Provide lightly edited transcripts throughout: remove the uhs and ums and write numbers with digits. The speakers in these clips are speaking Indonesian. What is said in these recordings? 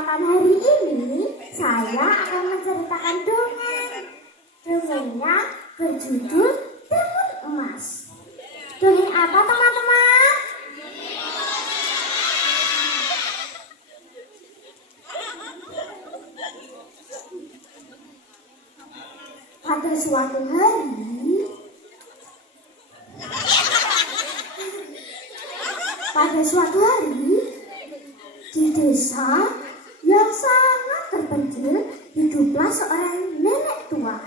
kesempatan hari ini saya akan menceritakan dongeng. Dongengnya berjudul Timun Emas. Dongeng apa teman-teman? Pada suatu hari di desa yang sangat terpencil hiduplah seorang nenek tua.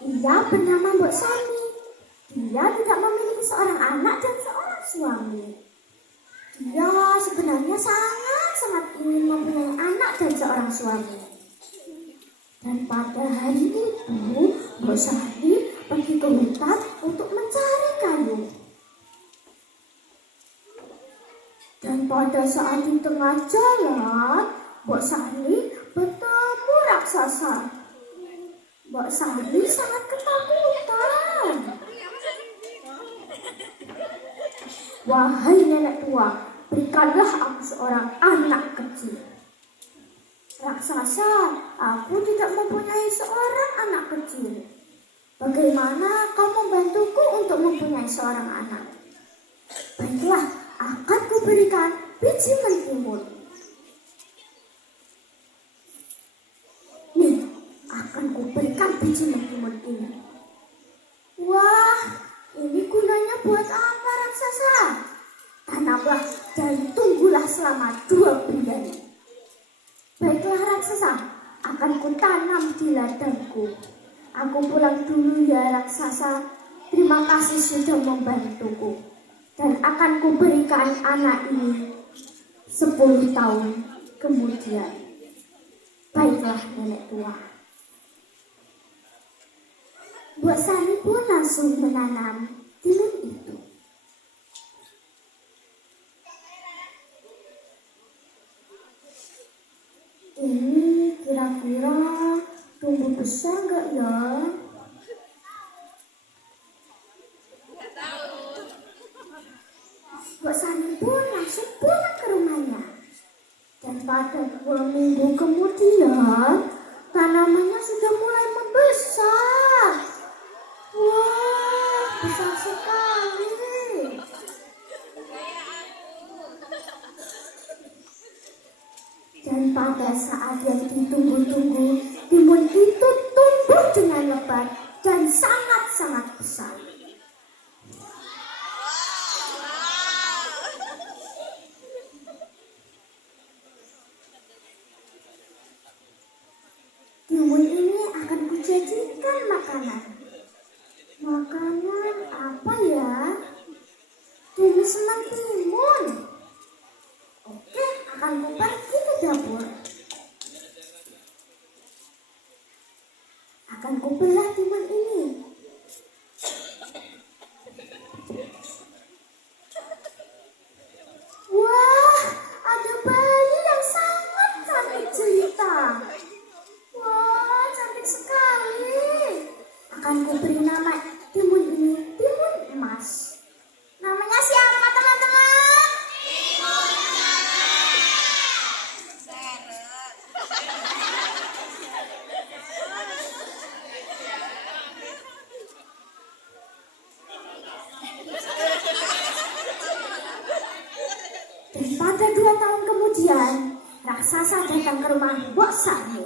Ia bernama Mbok Sani. Dia tidak memiliki seorang anak dan seorang suami. Dia sebenarnya sangat ingin mempunyai anak dan seorang suami. Dan pada hari itu Mbok Sani pergi ke hutan untuk mencari kayu. Dan pada saat di tengah jalan, Mbok Sani bertemu raksasa. Mbok Sani sangat ketakutan. Wahai nenek tua, berikanlah aku seorang anak kecil. Raksasa, aku tidak mempunyai seorang anak kecil. Bagaimana kau membantuku untuk mempunyai seorang anak? Baiklah, akan kuberikan biji mentimun. Nih, akan kuberikan biji mentimun ini. Wah, ini gunanya buat apa raksasa? Tanamlah dan tunggulah selama 2 bulan. Baiklah raksasa, akan kutanam di ladangku. Aku pulang dulu ya raksasa. Terima kasih sudah membantuku. Dan akan kuberikan anak ini 10 tahun kemudian. Baiklah nenek tua. Mbok Sani pun langsung menanam timun itu. Ini kira-kira tumbuh besar gak ya? Mbok Sani pun langsung pulang ke rumahnya. Dan pada 2 minggu kemudian, tanamannya sudah mulai membesar. Wah, besar sekali. Dan pada saat yang ditunggu-tunggu, timun itu tumbuh dengan lebat dan sangat besar. Timun ini akan kujajikan makanan. Makanan apa ya? Tumis mentimun. Oke, akan ku pergi ke dapur. Akan ku belah timun ini. Wah, ada bayi yang sangat cantik jelita. Wah, cantik sekali. Akan ku beri nama timun ini Timun Emas. Namanya siapa teman-teman? Timun Dan pada 2 tahun kemudian, raksasa datang ke rumah Mbok Sani.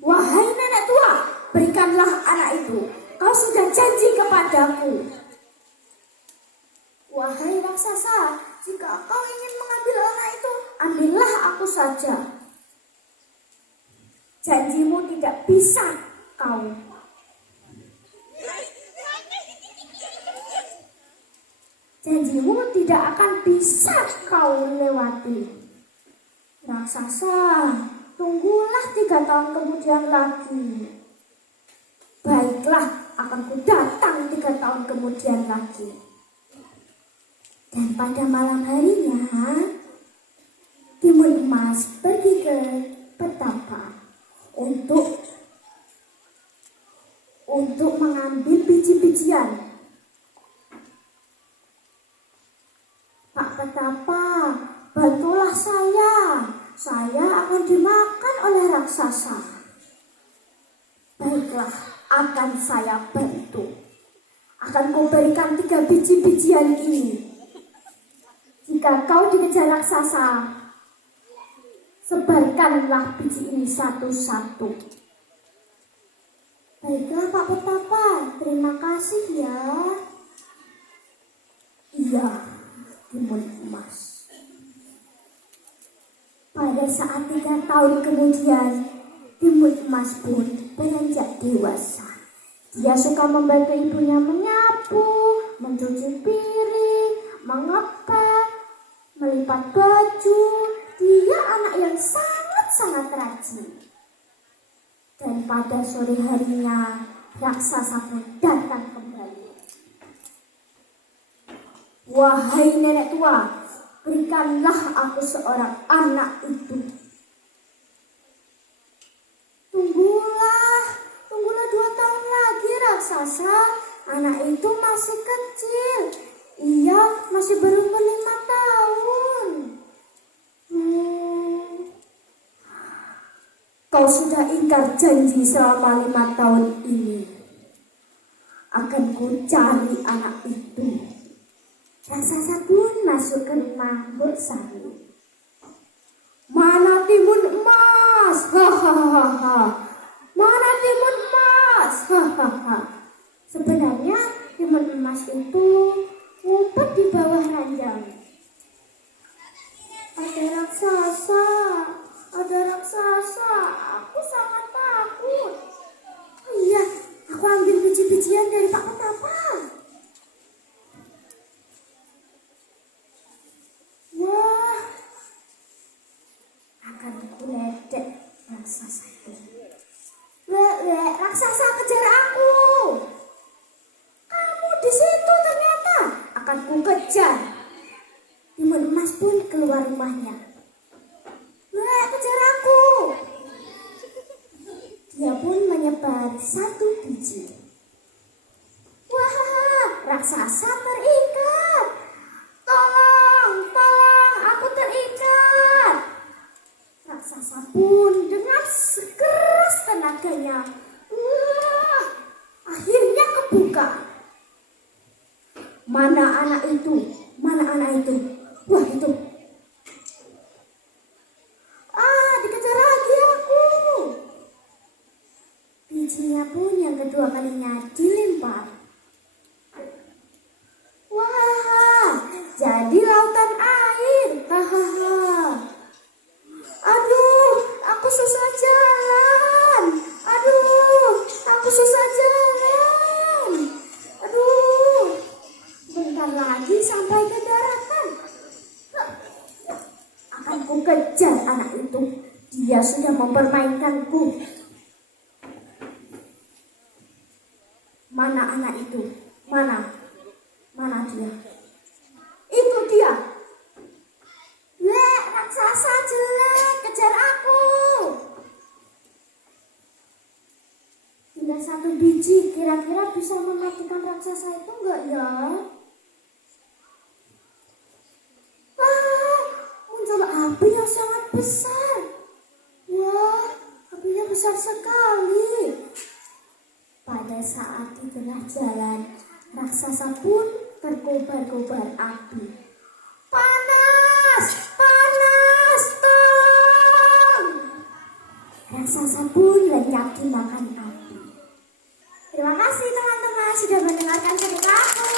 Wahai nenek tua, berikanlah anak itu. Kau sudah janji kepadaku. Wahai raksasa, jika kau ingin mengambil anak itu, ambillah aku saja. Janjimu tidak bisa kau. Janjimu tidak akan bisa kau lewati. Raksasa, tunggulah 3 tahun kemudian lagi. Baiklah, akan ku datang 3 tahun kemudian lagi. Dan pada malam harinya, Timun Emas pergi ke petapa untuk mengambil biji-bijian. Pak petapa, bantulah saya akan dimakan oleh raksasa. Baiklah, akan saya bantu. Akan kuberikan 3 biji-bijian ini. Jika kau dikejar raksasa, sebarkanlah biji ini satu-satu. Baiklah Pak Petapa, terima kasih ya. Iya, timun emas. Pada saat 3 tahun kemudian, timun emas pun beranjak dewasa. Dia suka membantu ibunya menyapu, mencuci piring, mengepel, melipat baju. Dia anak yang sangat-sangat rajin. Dan pada sore harinya, raksasa pun datang kembali. Wahai nenek tua, berikanlah aku seorang anak itu. Tunggulah 2 tahun lagi raksasa. Anak itu masih kecil. Ia masih berumur 5 tahun. Kau sudah ingkar janji selama 5 tahun ini. Akan ku cari anak itu. Raksasa pun masuk ke rumah Mbok Sari. Mana timun emas? Hahaha. Mana timun emas? Hahaha. Sebenarnya timun emas itu ngumpet di bawah ranjang. Ada raksasa, aku sangat takut. Oh iya, aku ambil biji-bijian dari Pak Petapa. Wah, akan kuledek raksasa itu. Raksasa kejar aku. Kamu di situ ternyata. Akan ku kejar. Timun emas pun keluar rumahnya. Kejar aku. Dia pun menyebar 1 biji. Wah, raksasa terikat. Tolong, aku terikat. Raksasa pun dengan sekeras tenaganya, akhirnya kebuka. Mana anak itu? Wah, itu. Dikejar lagi aku. Bijinya pun yang kedua kalinya dilempar. Wah, jadi lautan air. Hahaha. Aduh, aku susah jalan. Bentar lagi sampai ke daratan. Akan ku kejar anak itu. Dia sudah mempermainkanku. Mana anak itu? Mana dia? Itu dia. Raksasa jelek, kejar aku. Tinggal 1 biji, kira-kira bisa mematikan raksasa itu enggak ya? Muncul api yang sangat besar. Wah, apinya besar sekali. Pada saat di tengah jalan, raksasa pun terkobar-kobar api. Panas, tolong! Raksasa pun lenyap dimakan api. Terima kasih teman-teman sudah mendengarkan ceritaku.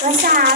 Wassalam.